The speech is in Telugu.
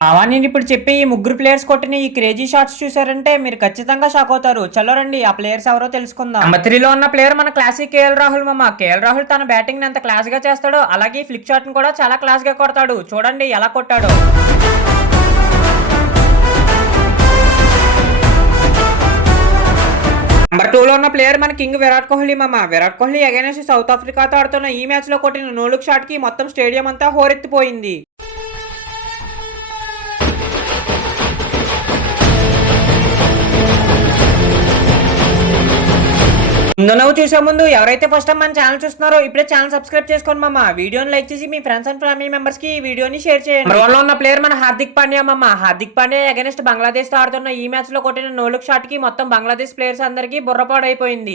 నేను ఇప్పుడు చెప్పే ఈ ముగ్గురు ప్లేయర్స్ కొట్టిన ఈ క్రేజీ షాట్స్ చూసారంటే మీరు ఖచ్చితంగా షాక్ అవుతారు. చలో రండి ఆ ప్లేయర్స్ ఎవరో తెలుసుకుందాం. నంబర్ 3లో ఉన్న ప్లేయర్ మన క్లాసిక్ కేఎల్ రాహుల్ మామ. కేఎల్ రాహుల్ తన బ్యాటింగ్ ఎంత క్లాస్ గా చేస్తాడో అలాగే ఫ్లిక్ షాట్ ని కూడా చాలా క్లాస్ గా కొడతాడు. చూడండి ఎలా కొట్టాడో. నంబర్ 2లో ఉన్న ప్లేయర్ మన కింగ్ విరాట్ కోహ్లీ మామ. విరాట్ కోహ్లీ అగైనెస్ట్ సౌత్ ఆఫ్రికాతో ఆడుతున్న ఈ మ్యాచ్ లో కొట్టిన నో లుక్ షాట్ కి మొత్తం స్టేడియం అంతా హోరెత్తిపోయింది. ముందు నువ్వు చూసే ముందు ఎవరైతే ఫస్ట్ టైం మన ఛానల్ చూస్తున్నారో ఇప్పుడే ఛానల్ సబ్స్క్రైబ్ చేసుకోండి మామ. వీడియోని లైక్ చేసి మీ ఫ్రెండ్స్ అండ్ ఫ్యామిలీ మెంబర్స్ కి ఈ వీడియోని షేర్ చేయండి. నెంబర్ 1లో ఉన్న ప్లేయర్ మన హార్దిక్ పాండ్యా మామ. హార్దిక్ పాండ్యా అగైనెస్ట్ బంగ్లాదేశ్ తో ఆడుతున్న ఈ మ్యాచ్ లో కొట్టిన నో లుక్ షాట్ కి మొత్తం బంగ్లాదేశ్ ప్లేయర్స్ అందరికీ బుర్రపాడైపోయింది.